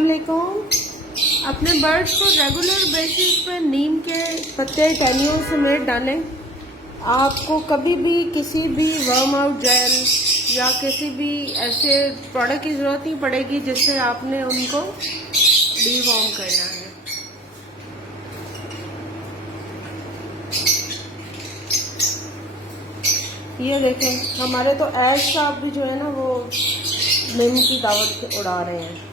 अस्सलाम वालेकुम। अपने बर्ड्स को रेगुलर बेसिस पे नीम के पत्ते टहनियों समेत डालें। आपको कभी भी किसी भी वर्म आउट जेल या किसी भी ऐसे प्रोडक्ट की ज़रूरत नहीं पड़ेगी जिससे आपने उनको डीवॉर्म करना है। ये देखें, हमारे तो ऐश साहब भी जो है ना वो नीम की दावत उड़ा रहे हैं।